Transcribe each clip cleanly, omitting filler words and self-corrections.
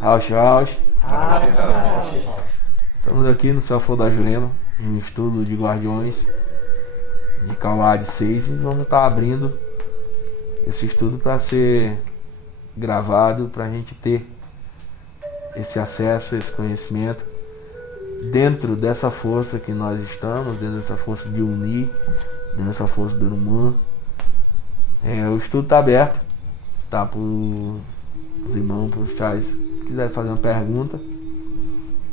Rauch, Rauch. Rauch. Estamos aqui no Céu da Jurema, em um estudo de Guardiões de Kawad 6, e vamos estar abrindo esse estudo para ser gravado, para a gente ter esse acesso, esse conhecimento dentro dessa força que nós estamos, dentro dessa força de unir, dentro dessa força do Urumã. O estudo está aberto, tá, para os irmãos, para os chais, se quiser fazer uma pergunta,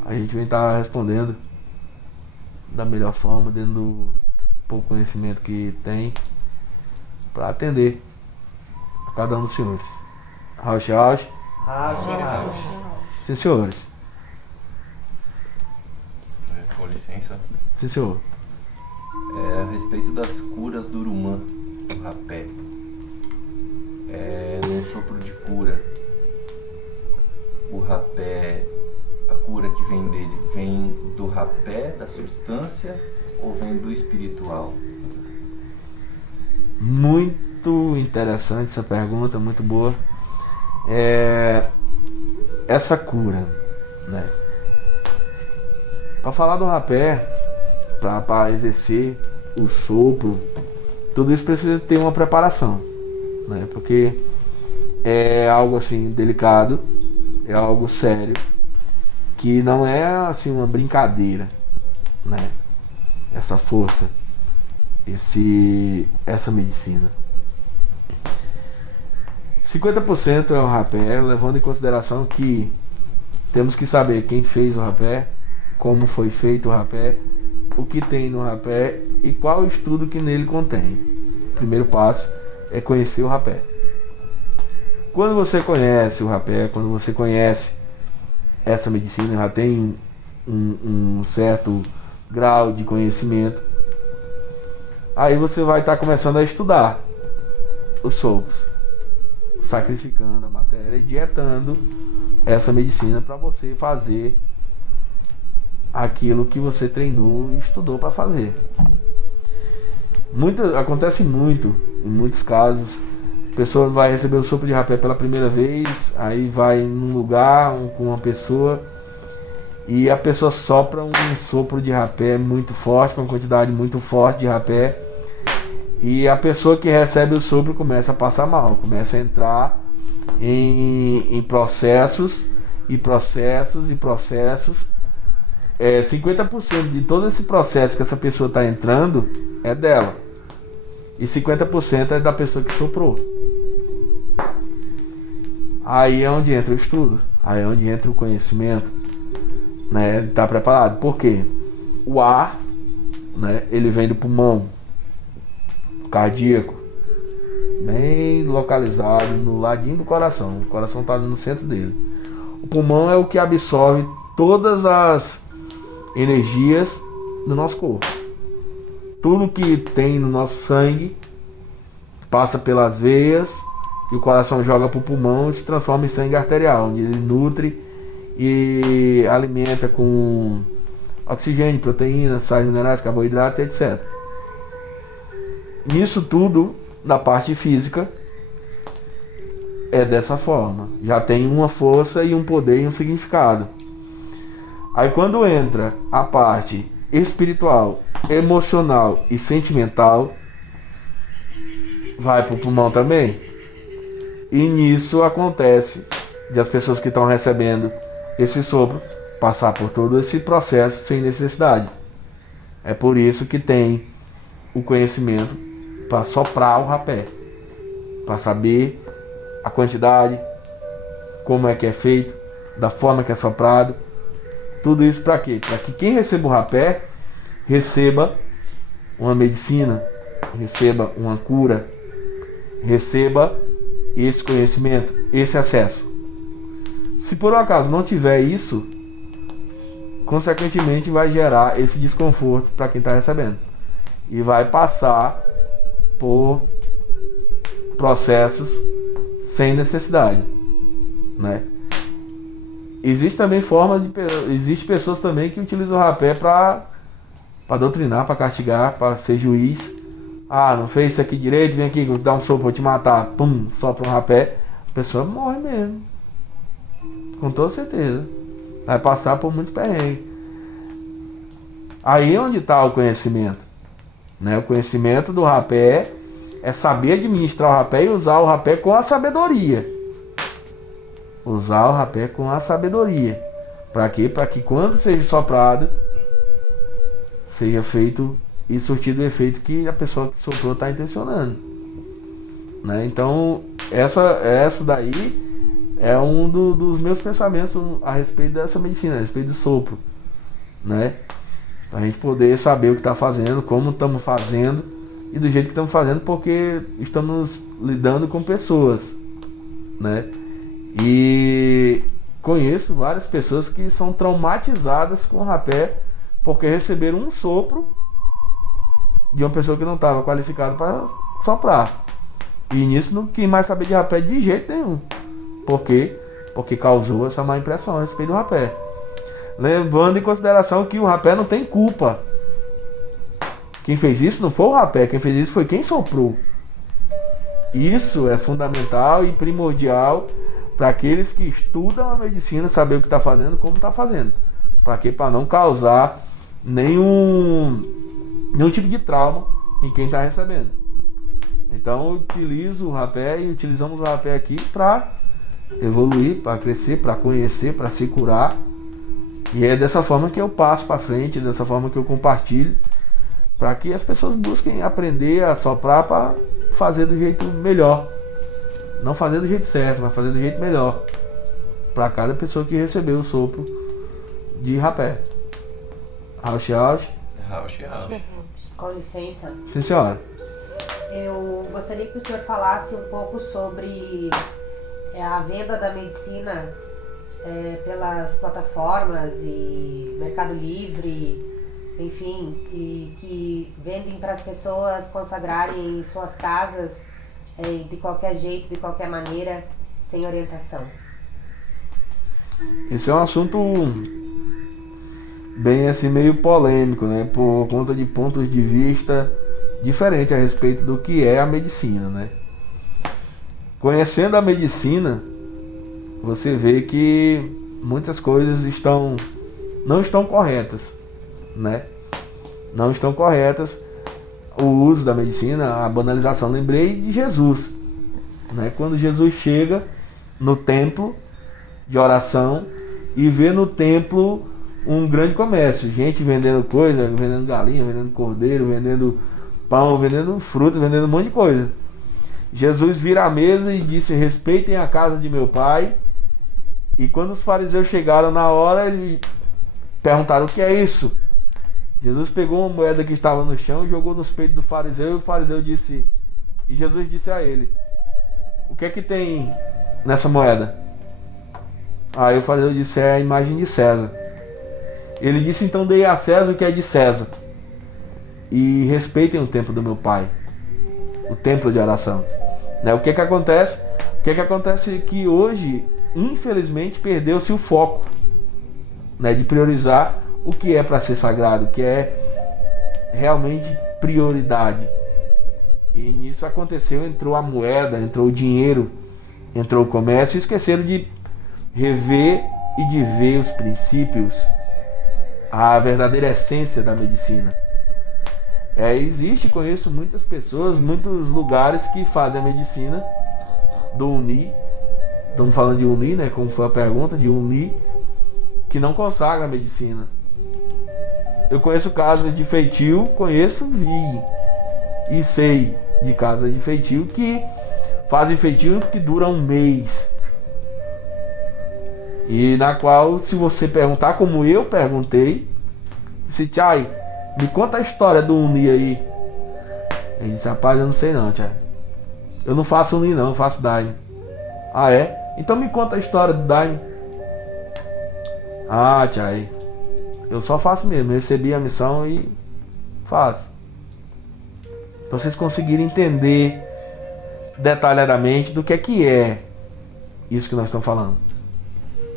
a gente vem estar respondendo da melhor forma, dentro do pouco conhecimento que tem, para atender a cada um dos senhores. Rauch, Rauch. Sim, senhores. Com licença. Sim, senhor. A respeito das curas do Urumã, do rapé. Num sopro de cura, o rapé, a cura que vem dele, vem do rapé, da substância, ou vem do espiritual? Muito interessante essa pergunta, muito boa. Essa cura, né? Para falar do rapé, para exercer o sopro, tudo isso precisa ter uma preparação, né? Porque é algo assim delicado, é algo sério, que não é assim uma brincadeira, né? Essa força, essa medicina. 50% é o rapé, levando em consideração que temos que saber quem fez o rapé, como foi feito o rapé, o que tem no rapé e qual o estudo que nele contém. O primeiro passo é conhecer o rapé. Quando você conhece o rapé, quando você conhece essa medicina, já tem um certo grau de conhecimento, aí você vai estar começando a estudar os sopros, sacrificando a matéria e dietando essa medicina para você fazer aquilo que você treinou e estudou para fazer. Acontece muito, em muitos casos, a pessoa vai receber o sopro de rapé pela primeira vez, aí vai num lugar com uma pessoa e a pessoa sopra um sopro de rapé muito forte, com uma quantidade muito forte de rapé, e a pessoa que recebe o sopro começa a passar mal, começa a entrar em processos e processos e processos. 50% de todo esse processo que essa pessoa está entrando é dela, e 50% é da pessoa que soprou. Aí é onde entra o estudo, aí é onde entra o conhecimento, né? Está preparado, porque o ar, né, ele vem do pulmão cardíaco, bem localizado no ladinho do coração. O coração está no centro dele. O pulmão é o que absorve todas as energias do nosso corpo. Tudo que tem no nosso sangue passa pelas veias e o coração joga para o pulmão e se transforma em sangue arterial, onde ele nutre e alimenta com oxigênio, proteína, sais minerais, carboidrato, etc. Isso tudo na parte física é dessa forma. Já tem uma força e um poder e um significado. Aí quando entra a parte espiritual, emocional e sentimental, vai para o pulmão também. E nisso acontece de as pessoas que estão recebendo esse sopro passar por todo esse processo sem necessidade. É por isso que tem o conhecimento para soprar o rapé, para saber a quantidade, como é que é feito, da forma que é soprado. Tudo isso para quê? Para que quem receba o rapé receba uma medicina, receba uma cura, receba esse conhecimento, esse acesso. Se por um acaso não tiver isso, consequentemente vai gerar esse desconforto para quem está recebendo e vai passar por processos sem necessidade, né? Existe também existe pessoas também que utilizam o rapé para doutrinar, para castigar, para ser juiz. Ah, não fez isso aqui direito, vem aqui, vou te dar um sopro, vou te matar. Pum, sopra um rapé, a pessoa morre mesmo. Com toda certeza. Vai passar por muitos perrengues. Aí é onde está o conhecimento. Né? O conhecimento do rapé é saber administrar o rapé e usar o rapé com a sabedoria. Usar o rapé com a sabedoria. Para quê? Para que quando seja soprado, seja feito e surtido o efeito que a pessoa que soprou está intencionando. Né? Então, essa daí é um dos meus pensamentos a respeito dessa medicina, a respeito do sopro. Né? A gente poder saber o que está fazendo, como estamos fazendo e do jeito que estamos fazendo, porque estamos lidando com pessoas, né? E conheço várias pessoas que são traumatizadas com o rapé porque receberam um sopro de uma pessoa que não estava qualificada para soprar. E nisso não quis mais saber de rapé de jeito nenhum. Por quê? Porque causou essa má impressão a respeito do rapé. Levando em consideração que o rapé não tem culpa. Quem fez isso não foi o rapé, quem fez isso foi quem soprou. Isso é fundamental e primordial para aqueles que estudam a medicina, saber o que está fazendo, como está fazendo. Para quê? Para não causar nenhum tipo de trauma em quem está recebendo. Então eu utilizo o rapé e utilizamos o rapé aqui para evoluir, para crescer, para conhecer, para se curar. E é dessa forma que eu passo para frente, dessa forma que eu compartilho, para que as pessoas busquem aprender a soprar para fazer do jeito melhor. Não fazer do jeito certo, mas fazer do jeito melhor. Para cada pessoa que recebeu o sopro de rapé. Rauch, Rauch. Rauch, Rauch. Com licença. Sim, senhora. Eu gostaria que o senhor falasse um pouco sobre a venda da medicina pelas plataformas e Mercado Livre, enfim, e que vendem para as pessoas consagrarem em suas casas de qualquer jeito, de qualquer maneira, sem orientação. Esse é um assunto bem assim meio polêmico, né? Por conta de pontos de vista diferentes a respeito do que é a medicina, né? Conhecendo a medicina, você vê que muitas coisas não estão corretas, né? Não estão corretas. O uso da medicina, a banalização. Lembrei de Jesus, né? Quando Jesus chega no templo de oração e vê no templo um grande comércio, gente vendendo coisa, vendendo galinha, vendendo cordeiro, vendendo pão, vendendo fruta, vendendo um monte de coisa. Jesus vira a mesa e disse: respeitem a casa de meu pai. E quando os fariseus chegaram na hora, eles perguntaram: o que é isso? Jesus pegou uma moeda que estava no chão e jogou nos peitos do fariseu, e o fariseu disse, e Jesus disse a ele: o que é que tem nessa moeda? Aí o fariseu disse: é a imagem de César. Ele disse: então dei a César o que é de César e respeitem o templo do meu pai, o templo de oração, né? O que é que acontece? O que é que acontece é que hoje, infelizmente, perdeu-se o foco, né, de priorizar o que é para ser sagrado, o que é realmente prioridade. E nisso aconteceu, entrou a moeda, entrou o dinheiro, entrou o comércio, e esqueceram de rever e de ver os princípios, a verdadeira essência da medicina. Conheço muitas pessoas, muitos lugares que fazem a medicina do Uni. Estamos falando de Uni, né? Como foi a pergunta, de Uni, que não consagra a medicina. Eu conheço casas de feitio, vi e sei de casas de feitio que fazem feitio que duram um mês. E na qual, se você perguntar como eu perguntei, disse: Tchai, me conta a história do Uni aí. Ele disse: rapaz, eu não sei não, Tchai. Eu não faço Uni não, eu faço Daime. Ah, é? Então me conta a história do Daime. Ah, Tchai, eu só faço mesmo, recebi a missão e faço. Pra vocês conseguirem entender detalhadamente do que é isso que nós estamos falando,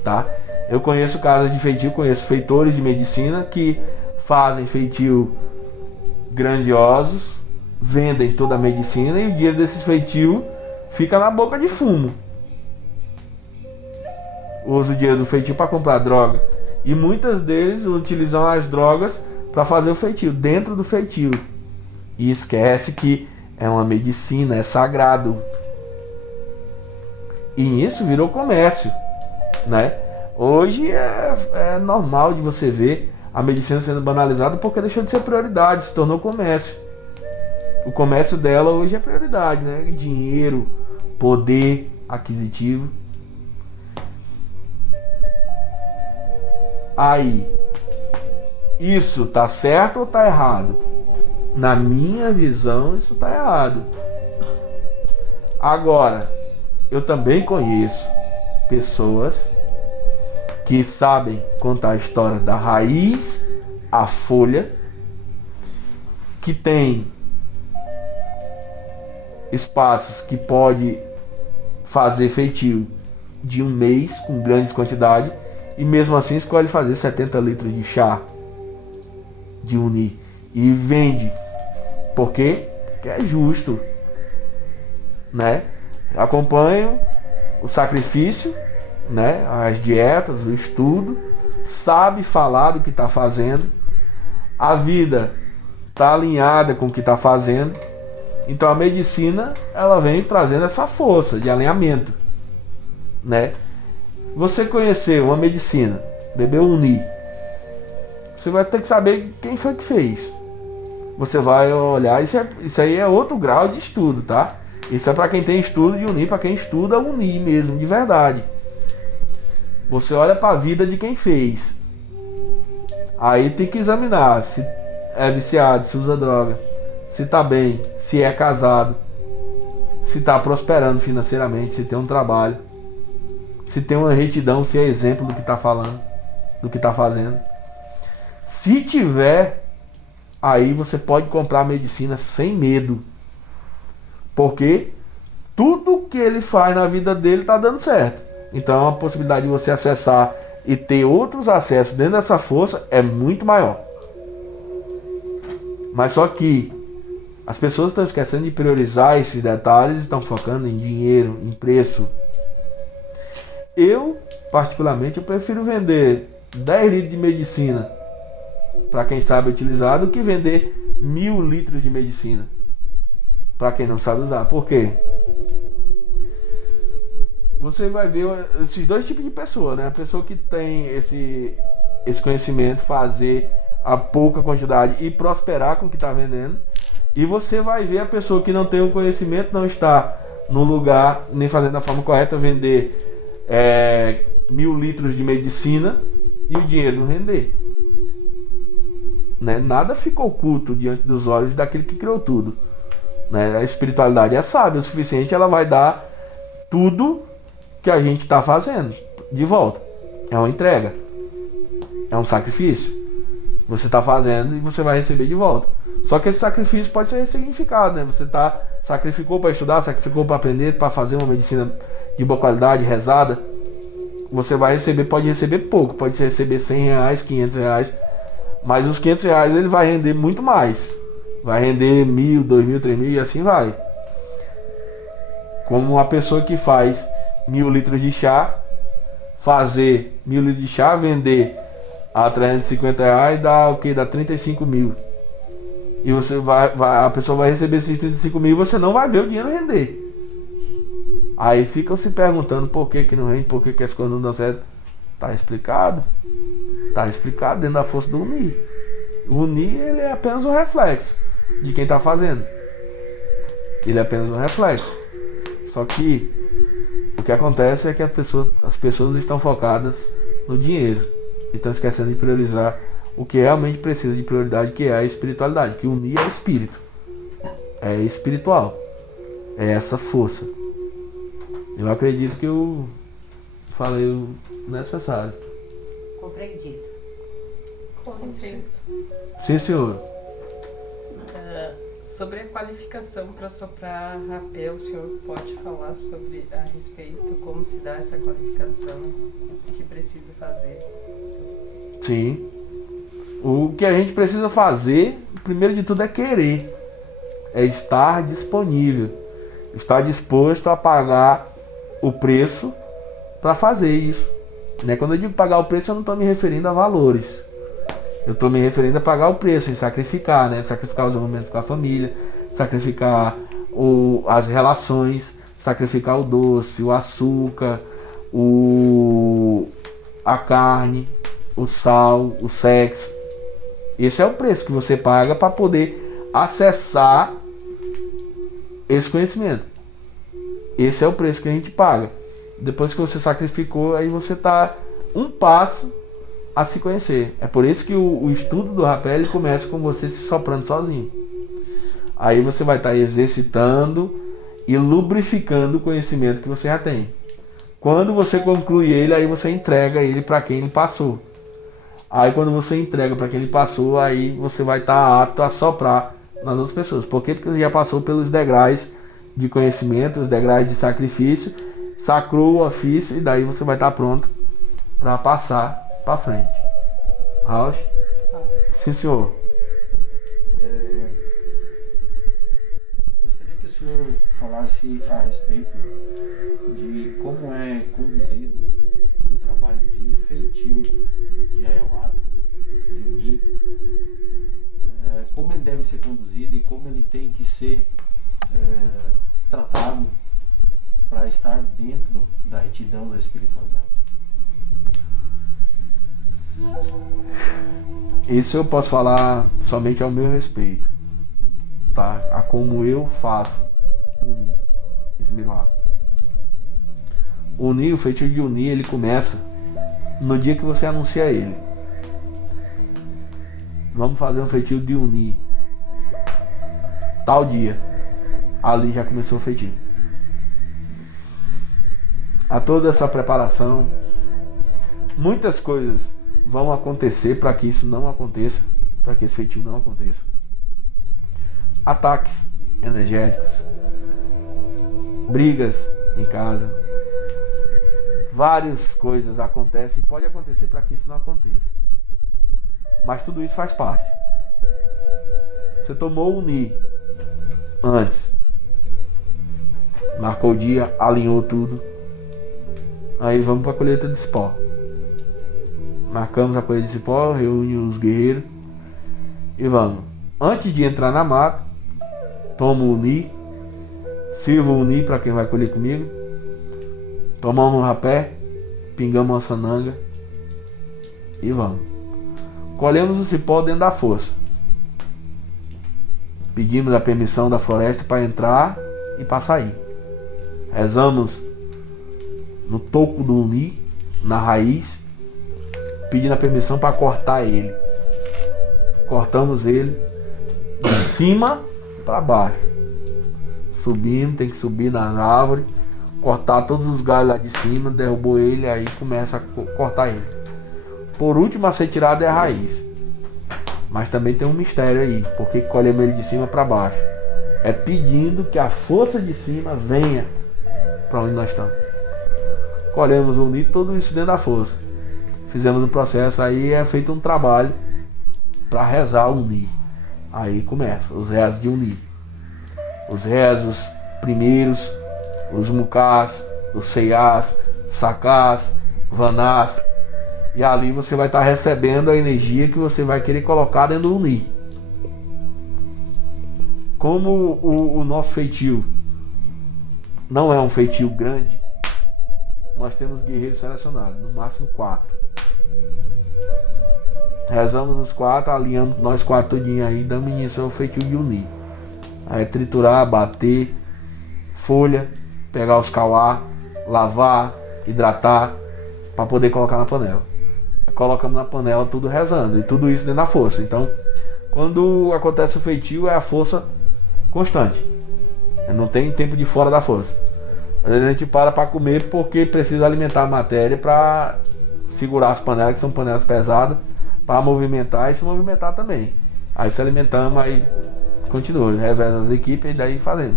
tá? Eu conheço casas de feitio, conheço feitores de medicina que fazem feitio grandiosos, vendem toda a medicina e o dinheiro desses feitio fica na boca de fumo. usam o dinheiro do feitio para comprar droga. E muitas deles utilizam as drogas para fazer o feitio, dentro do feitio. E esquece que é uma medicina, é sagrado. E isso virou comércio, né? Hoje é normal de você ver a medicina sendo banalizada porque deixou de ser prioridade, se tornou comércio. O comércio dela hoje é prioridade, né? Dinheiro, poder aquisitivo. Aí, isso tá certo ou tá errado? Na minha visão, isso tá errado. Agora, eu também conheço pessoas que sabem contar a história da raiz à folha, que tem espaços que pode fazer feitio de um mês com grandes quantidades e mesmo assim escolhe fazer 70 litros de chá de uni e vende. Por quê? Porque é justo, né? Acompanho o sacrifício, né? As dietas, o estudo, sabe falar do que está fazendo, a vida está alinhada com o que está fazendo. Então a medicina, ela vem trazendo essa força de alinhamento, né? Você conhecer uma medicina, beber um uni, você vai ter que saber quem foi que fez. Você vai olhar, isso aí é outro grau de estudo, tá? Isso é para quem tem estudo de uni, para quem estuda uni mesmo, de verdade. Você olha para a vida de quem fez. Aí tem que examinar se é viciado, se usa droga, se tá bem, se é casado, se tá prosperando financeiramente, se tem um trabalho, se tem uma retidão, se é exemplo do que tá falando, do que tá fazendo. Se tiver, aí você pode comprar medicina sem medo. Porque tudo que ele faz na vida dele tá dando certo. Então a possibilidade de você acessar e ter outros acessos dentro dessa força é muito maior. Mas só que as pessoas estão esquecendo de priorizar esses detalhes, estão focando em dinheiro, em preço. Eu, particularmente, eu prefiro vender 10 litros de medicina para quem sabe utilizar do que vender 1000 litros de medicina para quem não sabe usar. Por quê? Você vai ver esses dois tipos de pessoa, né? A pessoa que tem esse conhecimento, fazer a pouca quantidade e prosperar com o que está vendendo. E você vai ver a pessoa que não tem o conhecimento, não está no lugar, nem fazendo da forma correta, vender 1000 litros de medicina e o dinheiro não render. Né? Nada fica oculto diante dos olhos daquele que criou tudo. Né? A espiritualidade é sábia o suficiente, ela vai dar tudo que a gente está fazendo de volta. É uma entrega, é um sacrifício. Você está fazendo e você vai receber de volta. Só que esse sacrifício pode ser ressignificado, né? Você sacrificou para estudar, sacrificou para aprender, para fazer uma medicina de boa qualidade, rezada. Você vai receber, pode receber pouco, pode receber R$100, R$500, mas os R$500 ele vai render muito mais. Vai render 1.000, 2.000, 3.000 e assim vai. Como uma pessoa que faz 1000 litros de chá, fazer 1000 litros de chá, vender a R$350 dá o que? Dá 35 mil. E você a pessoa vai receber esses 35 mil e você não vai ver o dinheiro render. Aí ficam se perguntando por que não rende, por que as coisas não dão certo. Tá explicado. Tá explicado dentro da força do Uni. O Uni, ele é apenas um reflexo de quem tá fazendo. Ele é apenas um reflexo. Só que o que acontece é que as pessoas estão focadas no dinheiro. E estão esquecendo de priorizar o que realmente precisa de prioridade, que é a espiritualidade. Que unir é espírito. É espiritual. É essa força. Eu acredito que eu falei o necessário. Compreendido. Com licença. Sim, senhor. Sobre a qualificação para soprar rapé, o senhor pode falar a respeito, como se dá essa qualificação, o que precisa fazer? Sim. O que a gente precisa fazer, primeiro de tudo, é querer. É estar disponível. Estar disposto a pagar o preço para fazer isso. Né? Quando eu digo pagar o preço, eu não estou me referindo a valores. Eu estou me referindo a pagar o preço, em sacrificar, né? Sacrificar os momentos com a família, sacrificar as relações, sacrificar o doce, o açúcar, a carne, o sal, o sexo. Esse é o preço que você paga para poder acessar esse conhecimento. Esse é o preço que a gente paga. Depois que você sacrificou, aí você está um passo a se conhecer. É por isso que o estudo do rapé ele começa com você se soprando sozinho. Aí você vai estar exercitando e lubrificando o conhecimento que você já tem. Quando você conclui ele, aí você entrega ele para quem ele passou. Aí quando você entrega para quem ele passou, aí você vai estar apto a soprar nas outras pessoas. Por quê? Porque você já passou pelos degraus de conhecimento, os degraus de sacrifício, sacrou o ofício e daí você vai estar pronto para passar para frente. Rauch? Sim, senhor. Gostaria que o senhor falasse a respeito de como é conduzido um trabalho de feitio de ayahuasca, de uni, como ele deve ser conduzido e como ele tem que ser tratado para estar dentro da retidão da espiritualidade. Isso eu posso falar somente ao meu respeito, tá? A como eu faço unir, esmiroar. Unir, o feitio de unir, ele começa no dia que você anuncia ele. Vamos fazer um feitio de unir tal dia. Ali já começou o feitio. A toda essa preparação, muitas coisas vão acontecer para que isso não aconteça, para que esse feitio não aconteça. Ataques energéticos, brigas em casa, várias coisas acontecem e pode acontecer para que isso não aconteça. Mas tudo isso faz parte. Você tomou o Uni antes, marcou o dia, alinhou tudo. Aí vamos para a colheita de cipó. Marcamos a colheita de cipó, reúne os guerreiros e vamos. Antes de entrar na mata, toma o Uni, sirva o Uni para quem vai colher comigo. Tomamos um rapé, pingamos uma sananga e vamos. Colhemos o cipó dentro da força. Pedimos a permissão da floresta para entrar e para sair. Rezamos no toco do Uni, na raiz, pedindo a permissão para cortar ele. Cortamos ele de cima para baixo. Subimos, tem que subir nas árvores, cortar todos os galhos lá de cima, derrubou ele, aí começa a cortar ele. Por último a ser tirado é a raiz. Mas também tem um mistério aí, porque colhemos ele de cima para baixo. É pedindo que a força de cima venha para onde nós estamos. Colhemos o Uni, tudo isso dentro da força. Fizemos o processo, aí é feito um trabalho para rezar o Uni. Aí começa os rezos de Uni. Os rezos primeiros, os mukás, os seiás, sacás, vanás. E ali você vai estar recebendo a energia que você vai querer colocar dentro do Uni. Como o nosso feitio não é um feitio grande, nós temos guerreiros selecionados, no máximo 4. Rezamos nos 4, alinhamos nós 4 todinho aí, damos início ao feitio de Uni. Aí é triturar, bater, folha, pegar os kauá, lavar, hidratar, para poder colocar na panela. Colocamos na panela tudo rezando, e tudo isso dentro da força. Então, quando acontece o feitio, é a força constante. Não tem tempo de fora da força. Às vezes a gente para comer porque precisa alimentar a matéria para segurar as panelas, que são panelas pesadas, para movimentar e se movimentar também. Aí se alimentamos, aí continua, reveza as equipes e daí fazendo.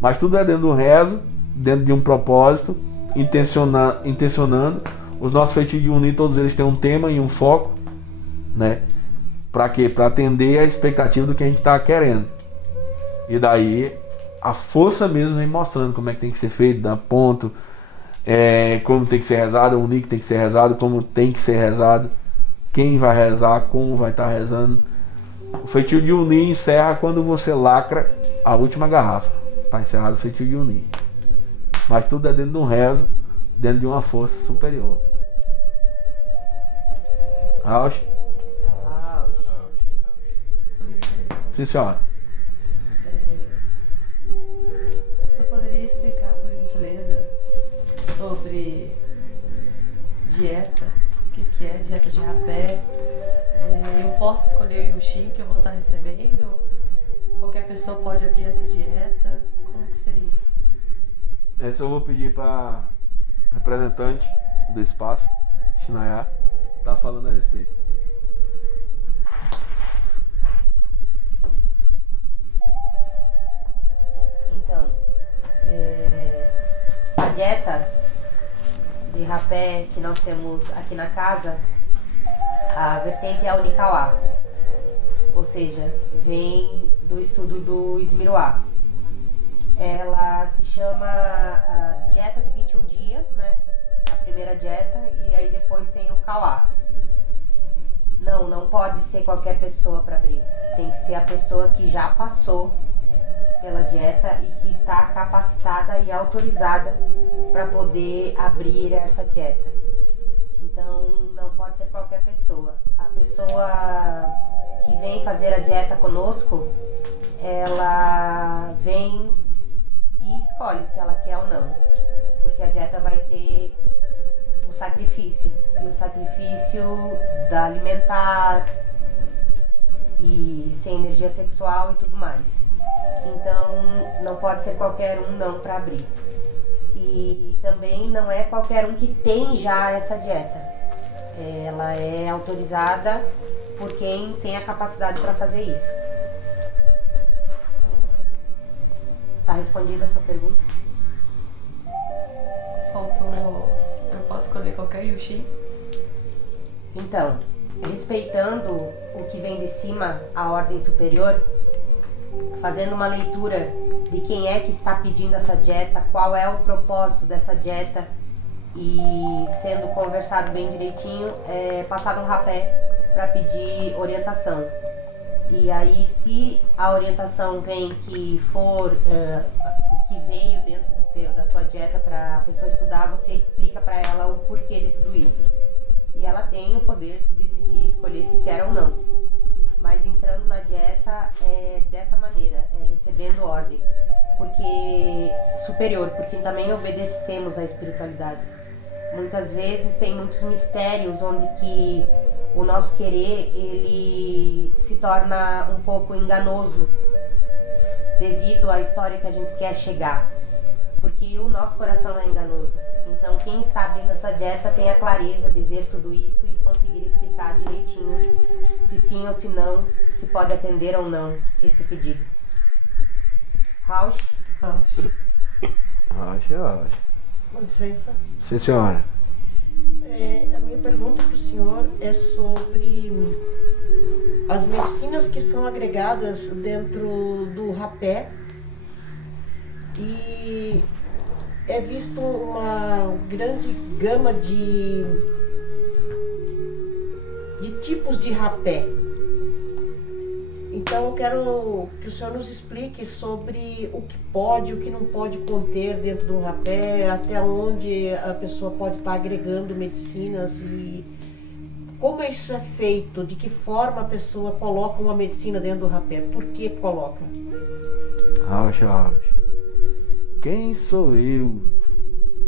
Mas tudo é dentro do rezo, dentro de um propósito, intencionando. Os nossos feitios de Uni, todos eles têm um tema e um foco, né? Para quê? Para atender a expectativa do que a gente está querendo. E daí a força mesmo vem mostrando como é que tem que ser feito, dá ponto, como tem que ser rezado, o nick tem que ser rezado, como tem que ser rezado, quem vai rezar, como vai estar rezando. O feitio de unir encerra quando você lacra a última garrafa. Está encerrado o feitio de unir. Mas tudo é dentro de um rezo, dentro de uma força superior. Rausch? Com licença. Sim, senhora. O senhor poderia explicar, por gentileza, sobre dieta? O que é dieta de rapé? Eu posso escolher o yuxi que eu vou estar recebendo? Qualquer pessoa pode abrir essa dieta? Como que seria? Esse eu vou pedir para representante do espaço, Shinaya, tá falando a respeito. Então, a dieta de rapé que nós temos aqui na casa, a vertente é o Nikawá, ou seja, vem do estudo do Esmiruá. Ela se chama a dieta de 21 dias, né? A primeira dieta, e aí depois tem o Kawá. Não pode ser qualquer pessoa para abrir. Tem que ser a pessoa que já passou pela dieta e que está capacitada e autorizada para poder abrir essa dieta. Então, não pode ser qualquer pessoa. A pessoa que vem fazer a dieta conosco, ela vem e escolhe se ela quer ou não. Porque a dieta vai ter o sacrifício. E o sacrifício da alimentar e sem energia sexual e tudo mais. Então, não pode ser qualquer um não para abrir. E também não é qualquer um que tem já essa dieta. Ela é autorizada por quem tem a capacidade para fazer isso. Tá respondida a sua pergunta? Faltou... Eu posso escolher qualquer yuxi? Então, respeitando o que vem de cima, a ordem superior, fazendo uma leitura de quem é que está pedindo essa dieta, qual é o propósito dessa dieta e sendo conversado bem direitinho, passado um rapé para pedir orientação. E aí, se a orientação vem que for o que veio dentro da tua dieta para a pessoa estudar, você explica para ela o porquê de tudo isso. E ela tem o poder de decidir, escolher se quer ou não. Mas entrando na dieta é dessa maneira, recebendo ordem. Porque superior, porque também obedecemos à espiritualidade. Muitas vezes tem muitos mistérios onde que o nosso querer ele se torna um pouco enganoso devido à história que a gente quer chegar. Porque o nosso coração é enganoso. Então quem está abrindo essa dieta tem a clareza de ver tudo isso e conseguir explicar direitinho se sim ou se não, se pode atender ou não esse pedido. Rausch? Rausch. Com licença. Sim, senhora. A minha pergunta para o senhor é sobre as medicinas que são agregadas dentro do rapé e é visto uma grande gama de tipos de rapé. Então eu quero que o senhor nos explique sobre o que pode e o que não pode conter dentro de um rapé, até onde a pessoa pode estar agregando medicinas e como isso é feito, de que forma a pessoa coloca uma medicina dentro do rapé, por que coloca? Rausch. Quem sou eu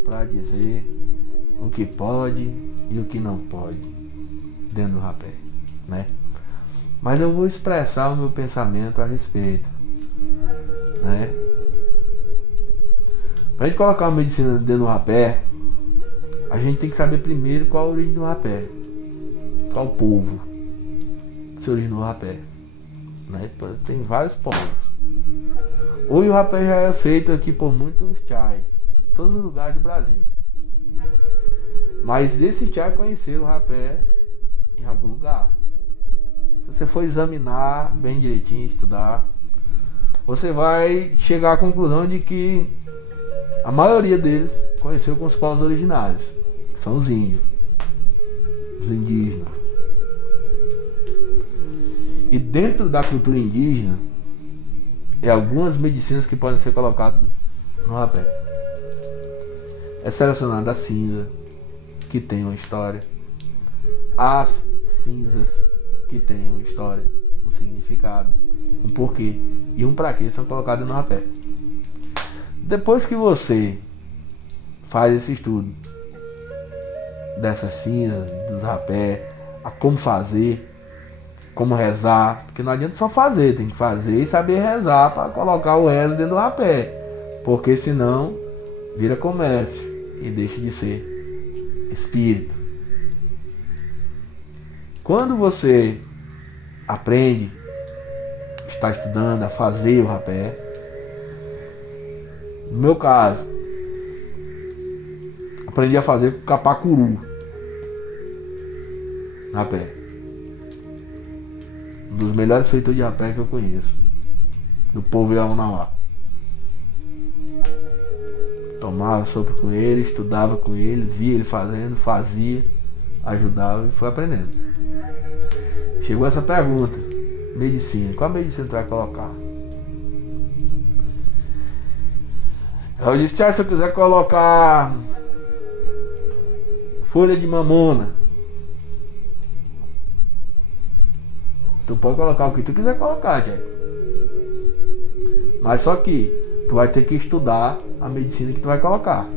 para dizer o que pode e o que não pode dentro do rapé, né? Mas eu vou expressar o meu pensamento a respeito, né? Para a gente colocar uma medicina dentro do rapé, a gente tem que saber primeiro qual a origem do rapé, qual povo se originou o rapé, né? Tem vários povos. Hoje o rapé já é feito aqui por muitos chai, em todos os lugares do Brasil. Mas esse chai conheceram o rapé em algum lugar. Se você for examinar bem direitinho, estudar, você vai chegar à conclusão de que A maioria deles conheceu com os povos originários, que são os índios, os indígenas. E dentro da cultura indígena, algumas medicinas que podem ser colocadas no rapé. É selecionada a cinza, que tem uma história. As cinzas, que tem uma história, um significado, um porquê e um pra quê são colocadas no rapé. Depois que você faz esse estudo dessas cinzas, dos rapé, a como fazer, como rezar, porque não adianta só fazer, tem que fazer e saber rezar para colocar o rezo dentro do rapé, porque senão vira comércio e deixa de ser espírito. Quando você aprende, está estudando a fazer o rapé, no meu caso, aprendi a fazer com capacuru rapé. Um dos melhores feitores de rapé que eu conheço, do povo Yaunauá. Tomava sopa com ele, estudava com ele, via ele fazendo, fazia, ajudava e foi aprendendo. Chegou essa pergunta: medicina, qual medicina tu vai colocar? Eu disse: se eu quiser colocar folha de mamona, tu pode colocar o que tu quiser colocar, Tiago. Mas só que tu vai ter que estudar a medicina que tu vai colocar.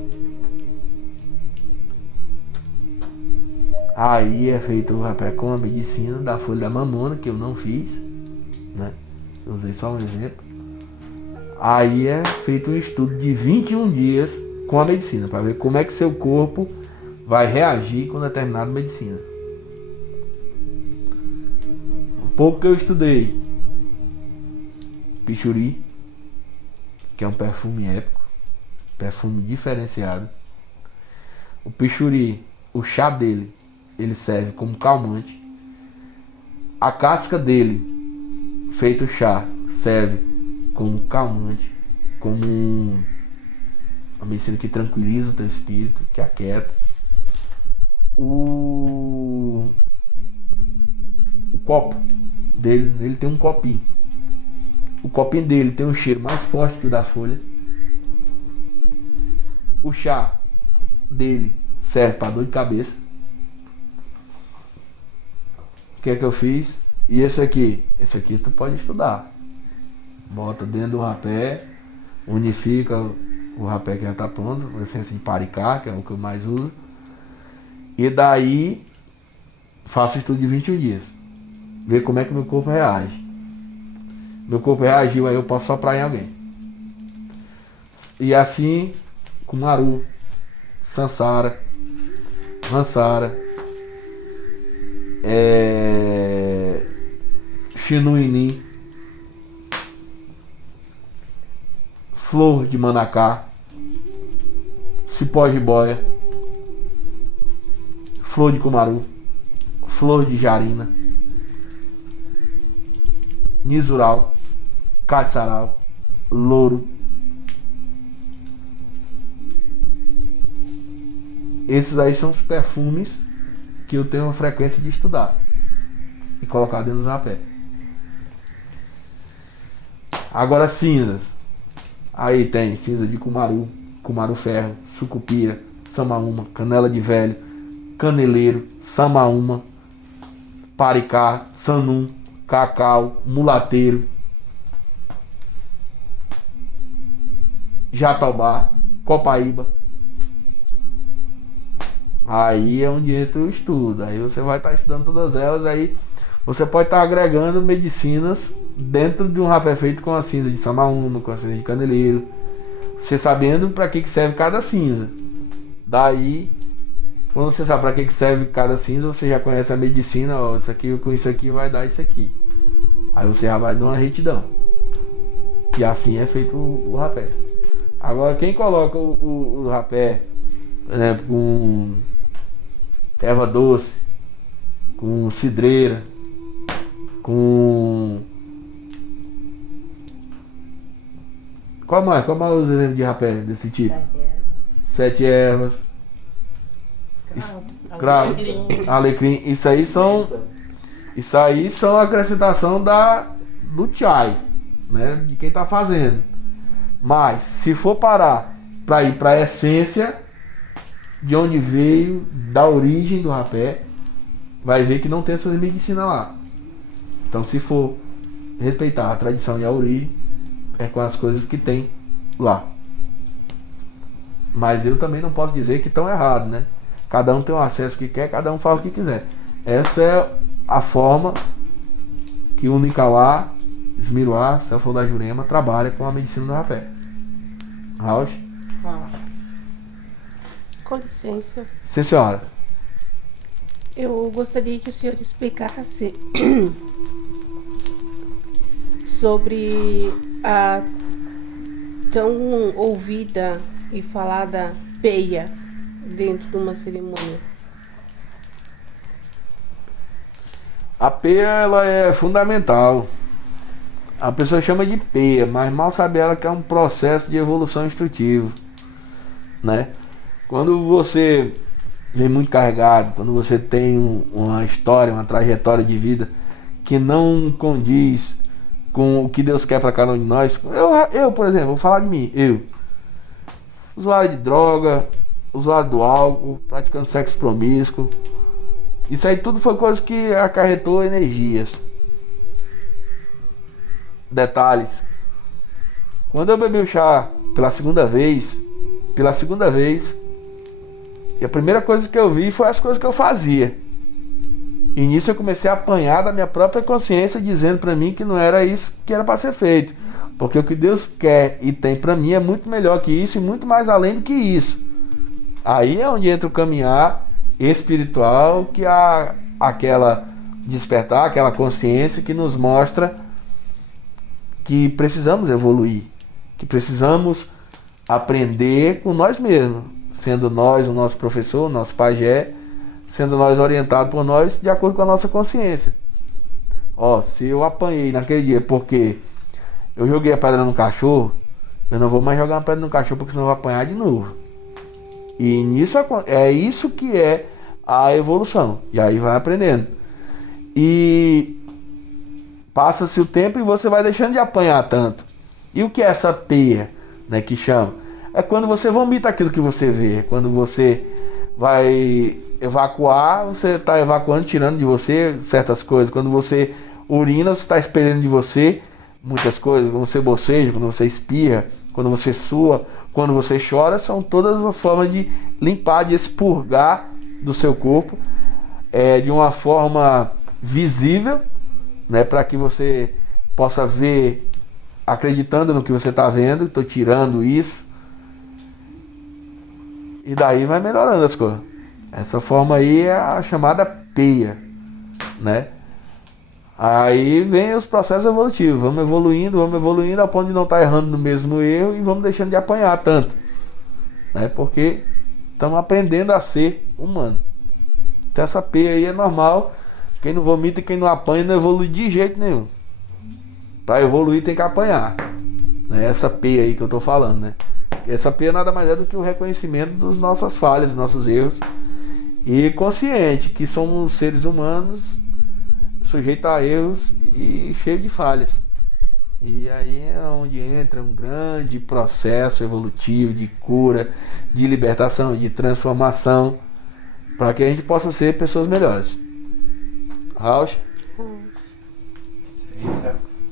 Aí é feito o rapé com a medicina da folha da mamona, que eu não fiz, né? Eu usei só um exemplo. Aí é feito um estudo de 21 dias com a medicina, para ver como é que seu corpo vai reagir com determinada medicina. Um pouco que eu estudei pichuri, que é um perfume épico, perfume diferenciado. O pichuri, o chá dele, ele serve como calmante. A casca dele, feito chá, serve como calmante, como uma medicina que tranquiliza o teu espírito, que aquieta. O copo dele, ele tem um copinho. O copinho dele tem um cheiro mais forte que o da folha. O chá dele serve para dor de cabeça. O que é que eu fiz? E esse aqui tu pode estudar. Bota dentro do rapé, unifica o rapé que já está pronto, com essência de paricá, que é o que eu mais uso. E daí faço o estudo de 21 dias. Ver como é que meu corpo reage. Meu corpo reagiu, aí eu posso soprar em alguém. E assim, com maru, sansara, mansara, chinuini, flor de manacá, cipó de boia, flor de cumaru, flor de jarina, nisural, caçaral, louro. Esses aí são os perfumes que eu tenho a frequência de estudar e colocar dentro do rapé. Agora cinzas. Aí tem cinza de cumaru, cumaru ferro, sucupira, samaúma, canela de velho, caneleiro, samaúma, paricá, sanum, cacau, mulateiro, jatobá, copaíba. Aí é onde entra o estudo. Aí você vai estar estudando todas elas. Aí você pode estar agregando medicinas dentro de um rapé feito com a cinza de samaúma, com a cinza de caneleiro, você sabendo para que serve cada cinza. Daí, quando você sabe para que serve cada cinza, você já conhece a medicina. Ó, isso aqui, com isso aqui vai dar isso aqui. Aí você já vai dar uma retidão. E assim é feito o rapé. Agora, quem coloca o rapé, por exemplo, com erva doce, com cidreira, com... Qual mais os exemplos de rapé desse tipo? 7 ervas, cravo, alecrim. Isso aí são a acrescentação do chai, né? De quem tá fazendo. Mas se for parar para ir para a essência de onde veio, da origem do rapé, vai ver que não tem essas medicinas lá. Então, se for respeitar a tradição e a origem, é com as coisas que tem lá. Mas eu também não posso dizer que estão errados, né? Cada um tem o acesso que quer, cada um fala o que quiser. Essa é a forma que o Nikalá, Esmiruá, Selfon da Jurema trabalha com a medicina do rapé. Rauch? Com licença. Sim, senhora. Eu gostaria que o senhor explicasse sobre a tão ouvida e falada peia dentro de uma cerimônia. A peia, ela é fundamental. A pessoa chama de peia, mas mal sabe ela que é um processo de evolução instrutivo, né? Quando você vem muito carregado, quando você tem uma história, uma trajetória de vida que não condiz com o que Deus quer para cada um de nós. Eu, por exemplo, vou falar de mim. Eu, usuário de droga, usuário do álcool, praticando sexo promíscuo. Isso aí tudo foi coisa que acarretou energias. Detalhes. Quando eu bebi o chá pela segunda vez, e a primeira coisa que eu vi foi as coisas que eu fazia. E nisso eu comecei a apanhar da minha própria consciência, dizendo pra mim que não era isso que era para ser feito. Porque o que Deus quer e tem pra mim é muito melhor que isso e muito mais além do que isso. Aí é onde entra o caminhar espiritual, que há aquela despertar, aquela consciência que nos mostra que precisamos evoluir, que precisamos aprender com nós mesmos, sendo nós o nosso professor, o nosso pajé, sendo nós orientados por nós de acordo com a nossa consciência. Se eu apanhei naquele dia porque eu joguei a pedra no cachorro, eu não vou mais jogar uma pedra no cachorro, porque senão eu vou apanhar de novo. E nisso é isso que é a evolução. E aí vai aprendendo. E passa-se o tempo e você vai deixando de apanhar tanto. E o que é essa peia, né, que chama? É quando você vomita aquilo que você vê. Quando você vai evacuar, você está evacuando, tirando de você certas coisas. Quando você urina, você está espelhando de você muitas coisas. Quando você boceja, quando você espirra, quando você sua, quando você chora, são todas as formas de limpar, de expurgar do seu corpo de uma forma visível, né, para que você possa ver, acreditando no que você está vendo. Estou tirando isso, e daí vai melhorando as coisas. Essa forma aí é a chamada peia, né? Aí vem os processos evolutivos. Vamos evoluindo ao ponto de não estar errando no mesmo erro e vamos deixando de apanhar tanto, né? Porque estamos aprendendo a ser humano. Então essa peia aí é normal. Quem não vomita e quem não apanha não evolui de jeito nenhum. Para evoluir tem que apanhar, né? Essa peia aí que eu estou falando, né? Essa peia nada mais é do que o reconhecimento das nossas falhas, dos nossos erros, e consciente que somos seres humanos sujeitos a erros e cheios de falhas. E aí é onde entra um grande processo evolutivo de cura, de libertação, de transformação, para que a gente possa ser pessoas melhores. Rauch?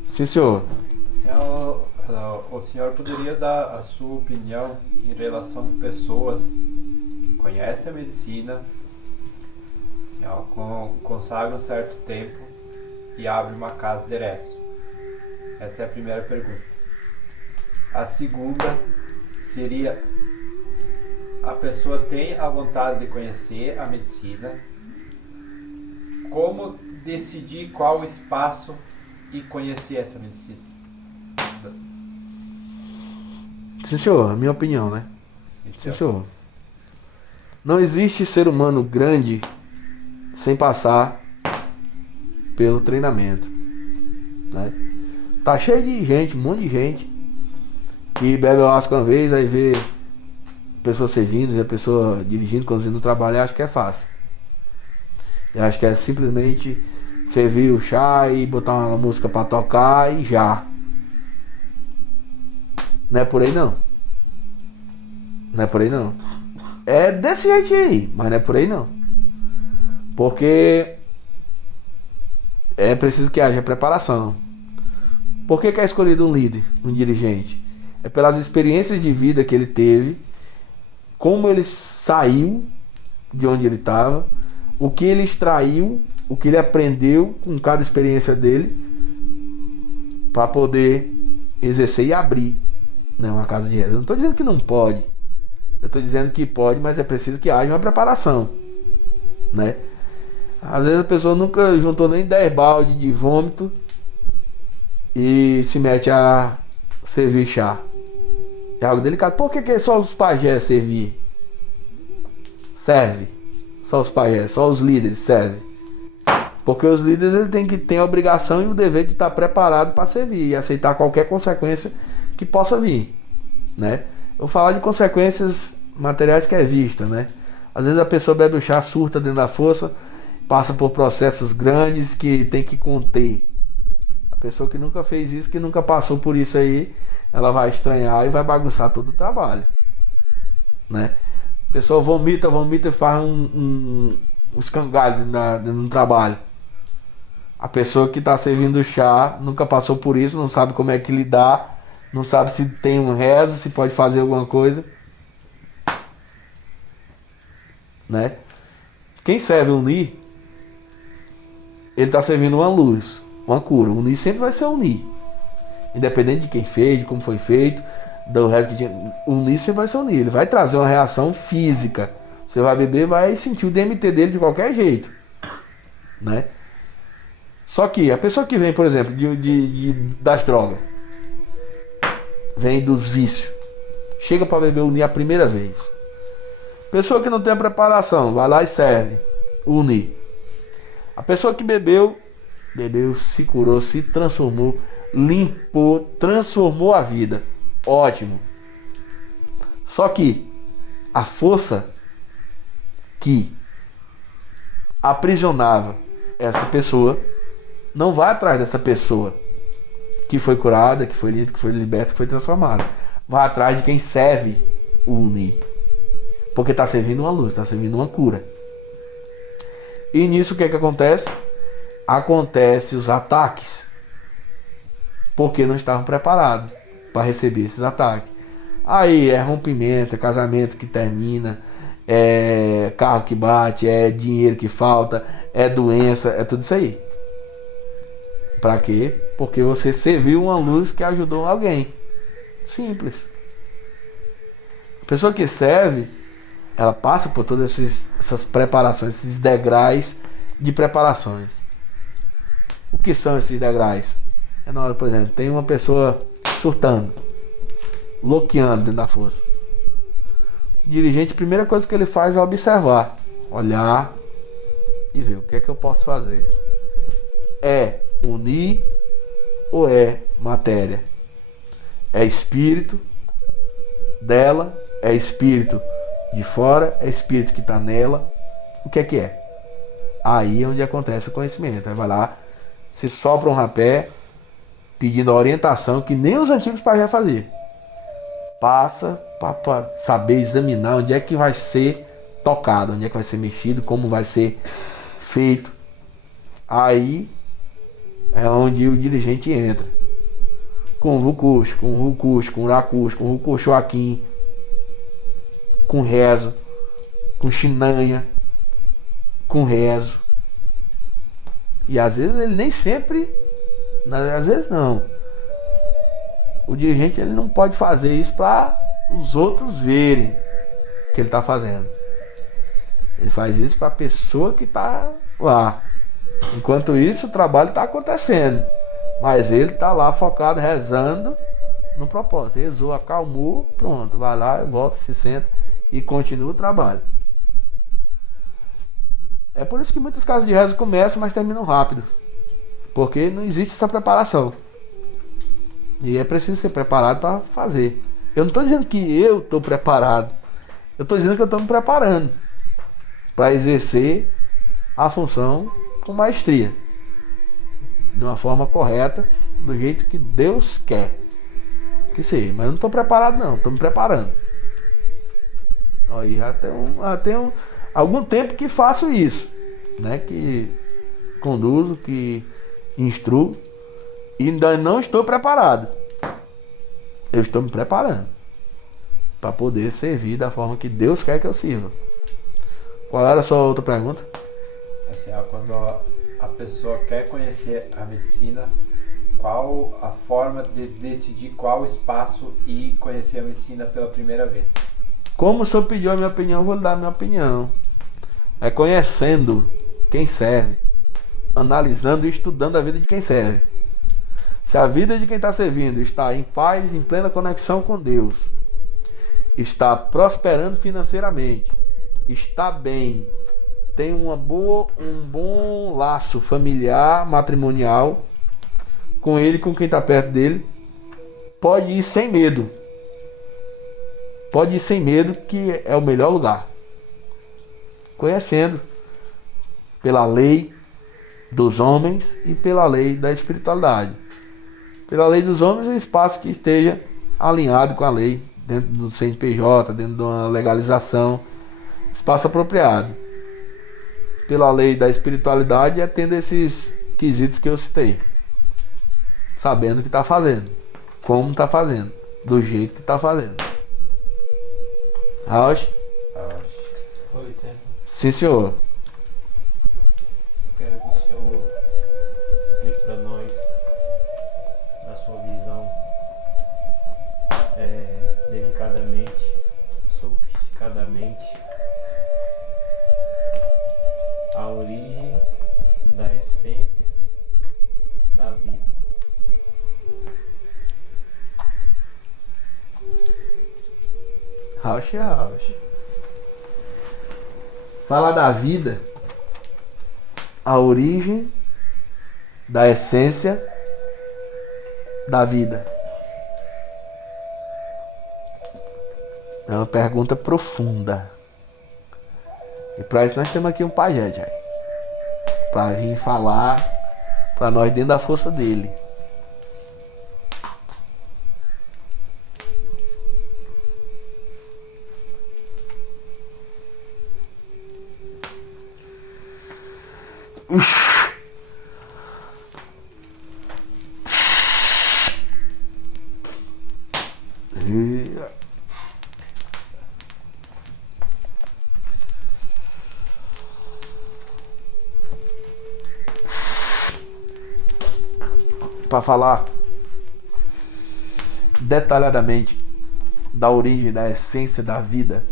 Sim, senhor. O senhor poderia dar a sua opinião em relação a pessoas que conhecem a medicina, consagram um certo tempo e abrem uma casa de Ereço? Essa é a primeira pergunta. A segunda seria: a pessoa tem a vontade de conhecer a medicina, como decidir qual espaço e conhecer essa medicina? Sim, senhor, minha opinião, né? Sim, senhor. Não existe ser humano grande sem passar pelo treinamento, né? Tá cheio de gente, um monte de gente que bebe ayahuasca uma vez, aí vê pessoa servindo, a pessoa dirigindo, conduzindo o trabalho, eu acho que é fácil. Eu acho que é simplesmente servir o chá e botar uma música para tocar e já. Não é por aí não. Não é por aí não. É desse jeito aí, mas não é por aí não. Porque é preciso que haja preparação. Por que é escolhido um líder, um dirigente? É pelas experiências de vida que ele teve, como ele saiu de onde ele estava, o que ele extraiu, o que ele aprendeu com cada experiência dele, para poder exercer e abrir, né, uma casa de reza. Eu não estou dizendo que não pode, eu estou dizendo que pode, mas é preciso que haja uma preparação, né? Às vezes a pessoa nunca juntou nem 10 baldes de vômito e se mete a servir chá. É algo delicado. Por que só os pajés servir? Serve. Só os pajés, só os líderes servem. Porque os líderes eles têm a obrigação e o dever de estar preparado para servir e aceitar qualquer consequência que possa vir, né? Eu vou falar de consequências materiais que é vista, né? Às vezes a pessoa bebe o chá, surta dentro da força, passa por processos grandes que tem que conter. A pessoa que nunca fez isso, que nunca passou por isso aí, ela vai estranhar e vai bagunçar todo o trabalho, né? A pessoa vomita e faz um escangalho no trabalho. A pessoa que está servindo chá nunca passou por isso, não sabe como é que lidar, não sabe se tem um rezo, se pode fazer alguma coisa, né? Quem serve um Ni, ele está servindo uma luz, uma cura. Um Ni sempre vai ser um Ni, independente de quem fez, de como foi feito, do resto que tinha. Um Ni sempre vai ser um Ni. Ele vai trazer uma reação física. Você vai beber, vai sentir o DMT dele de qualquer jeito, né? Só que a pessoa que vem, por exemplo, das drogas, vem dos vícios, chega para beber o Ni a primeira vez. Pessoa que não tem a preparação, vai lá e serve o Ni. A pessoa que bebeu, se curou, se transformou, limpou, transformou a vida. Ótimo. Só que a força que aprisionava essa pessoa não vai atrás dessa pessoa que foi curada, que foi limpa, que foi liberta, que foi transformada. Vai atrás de quem serve o Ni. Porque está servindo uma luz, está servindo uma cura. E nisso o que é que acontece? Acontece os ataques. Porque não estavam preparados para receber esses ataques. Aí é rompimento, é casamento que termina, é carro que bate, é dinheiro que falta, é doença, é tudo isso aí. Para quê? Porque você serviu uma luz que ajudou alguém. Simples. A pessoa que serve, ela passa por todas essas preparações, esses degraus de preparações. O que são esses degraus? É na hora, por exemplo, tem uma pessoa surtando, bloqueando dentro da força. O dirigente, a primeira coisa que ele faz é observar, olhar e ver o que é que eu posso fazer. É unir ou é matéria? É espírito dela? É espírito de fora? É espírito que está nela? O que é? Aí é onde acontece o conhecimento. Aí vai lá, se sopra um rapé, pedindo a orientação que nem os antigos pajés faziam. Passa para saber examinar onde é que vai ser tocado, onde é que vai ser mexido, como vai ser feito. Aí é onde o dirigente entra. Com Vukush, com Rukush, com Rakush, com Rukushoakim, com rezo, com chinanha, com rezo. E às vezes ele nem sempre, às vezes não. O dirigente ele não pode fazer isso para os outros verem o que ele está fazendo. Ele faz isso para a pessoa que está lá. Enquanto isso, o trabalho está acontecendo. Mas ele está lá focado, rezando no propósito. Rezou, acalmou, pronto. Vai lá, volta, se senta e continua o trabalho. É por isso que muitas casas de rezo começam, mas terminam rápido. Porque não existe essa preparação. E é preciso ser preparado para fazer. Eu não estou dizendo que eu estou preparado. Eu estou dizendo que eu estou me preparando para exercer a função com maestria, de uma forma correta, do jeito que Deus quer que seja. Mas eu não estou preparado não, estou me preparando. Aí já tenho algum tempo que faço isso, né? Que conduzo, que instruo, e ainda não estou preparado. Eu estou me preparando para poder servir da forma que Deus quer que eu sirva. Qual era a sua outra pergunta? Assim, quando a pessoa quer conhecer a medicina, qual a forma de decidir qual espaço e conhecer a medicina pela primeira vez? Como o senhor pediu a minha opinião, eu vou lhe dar a minha opinião. É conhecendo quem serve, analisando e estudando a vida de quem serve. Se a vida de quem está servindo está em paz, em plena conexão com Deus, está prosperando financeiramente, está bem, tem um bom laço familiar, matrimonial, com ele, com quem está perto dele, pode ir sem medo. Pode ir sem medo, que é o melhor lugar. Conhecendo pela lei dos homens e pela lei da espiritualidade. Pela lei dos homens, um espaço que esteja alinhado com a lei, dentro do CNPJ, dentro de uma legalização, espaço apropriado. Pela lei da espiritualidade, é tendo esses quesitos que eu citei. Sabendo o que está fazendo, como está fazendo, do jeito que está fazendo. Rauch? Com licença. Sim, senhor. Eu quero que o senhor explique para nós, na sua visão, delicadamente, sofisticadamente, a origem da essência da vida. Rauch. Fala da vida, a origem da essência da vida. É uma pergunta profunda. E para isso nós temos aqui um pajé, para vir falar para nós dentro da força dele. Para falar detalhadamente da origem, da essência da vida,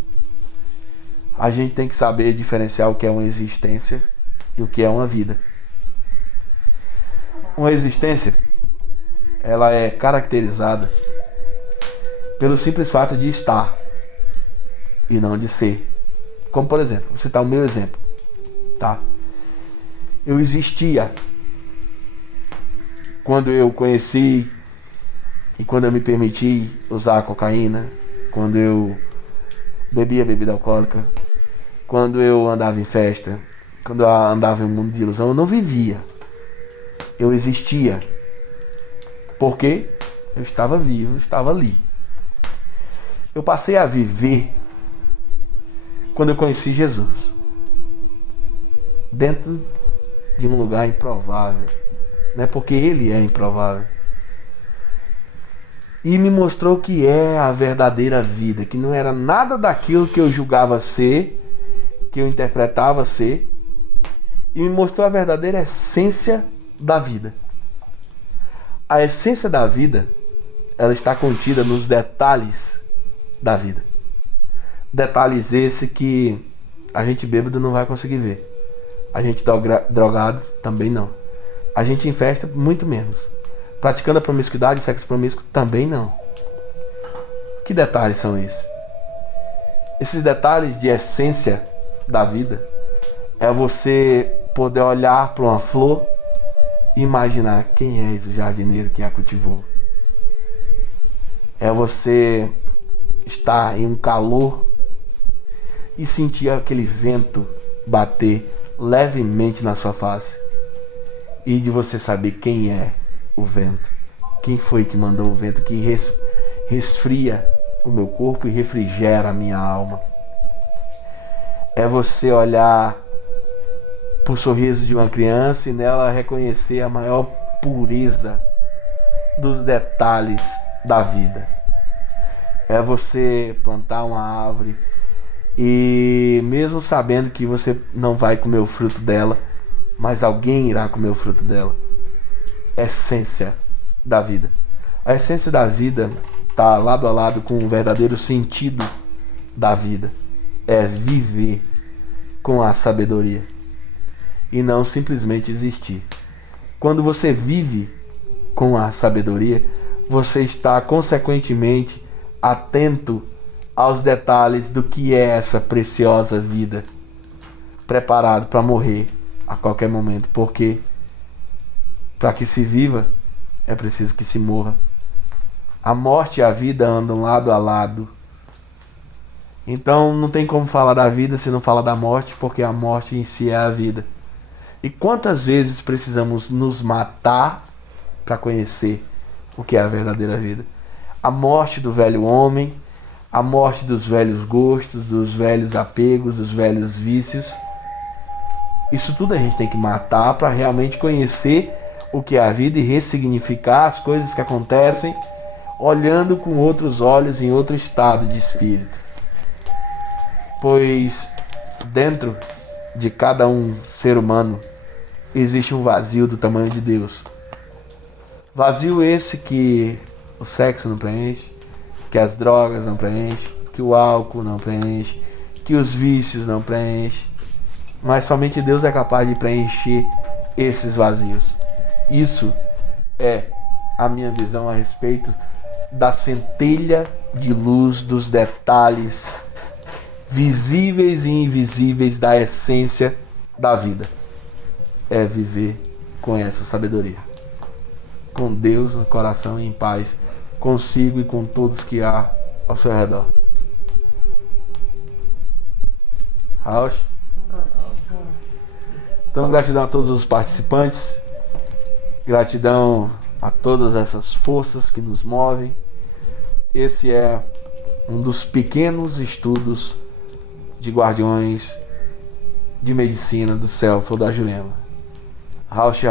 a gente tem que saber diferenciar o que é uma existência e o que é uma vida. Uma existência, ela é caracterizada pelo simples fato de estar e não de ser. Como por exemplo, vou citar o meu exemplo, tá? Eu existia quando eu conheci e quando eu me permiti usar a cocaína, quando eu bebia bebida alcoólica, quando eu andava em festa, quando eu andava em um mundo de ilusão. Eu não vivia, eu existia, porque eu estava vivo, estava ali. Eu passei a viver quando eu conheci Jesus, dentro de um lugar improvável, né? Porque Ele é improvável, e me mostrou que é a verdadeira vida, que não era nada daquilo que eu julgava ser, que eu interpretava ser, e me mostrou a verdadeira essência da vida. A essência da vida, ela está contida nos detalhes da vida. Detalhes esse que a gente bêbado não vai conseguir ver, a gente drogado também não, a gente em festa muito menos, praticando a promiscuidade, sexo promíscuo também não. Que detalhes são esses? Esses detalhes de essência da vida é você poder olhar para uma flor e imaginar quem é esse jardineiro que a cultivou. É você estar em um calor e sentir aquele vento bater levemente na sua face. E de você saber quem é o vento. Quem foi que mandou o vento que resfria o meu corpo e refrigera a minha alma. É você olhar pro sorriso de uma criança e nela reconhecer a maior pureza dos detalhes da vida. É você plantar uma árvore e mesmo sabendo que você não vai comer o fruto dela, mas alguém irá comer o fruto dela. Essência da vida. A essência da vida está lado a lado com o verdadeiro sentido da vida. É viver com a sabedoria e não simplesmente existir. Quando você vive com a sabedoria, você está consequentemente atento aos detalhes do que é essa preciosa vida, preparado para morrer a qualquer momento, porque para que se viva é preciso que se morra. A morte e a vida andam lado a lado. Então não tem como falar da vida se não falar da morte, porque a morte em si é a vida. E quantas vezes precisamos nos matar para conhecer o que é a verdadeira vida? A morte do velho homem, a morte dos velhos gostos, dos velhos apegos, dos velhos vícios. Isso tudo a gente tem que matar para realmente conhecer o que é a vida e ressignificar as coisas que acontecem, olhando com outros olhos, em outro estado de espírito. Pois dentro de cada um ser humano existe um vazio do tamanho de Deus. Vazio esse que o sexo não preenche, que as drogas não preenchem, que o álcool não preenche, que os vícios não preenchem. Mas somente Deus é capaz de preencher esses vazios. Isso é a minha visão a respeito da centelha de luz dos detalhes visíveis e invisíveis da essência da vida. É viver com essa sabedoria, com Deus no coração e em paz, consigo e com todos que há ao seu redor. Rauch? Então, gratidão a todos os participantes, gratidão a todas essas forças que nos movem. Esse é um dos pequenos estudos de guardiões de medicina do Céu da Jurema. Rauch.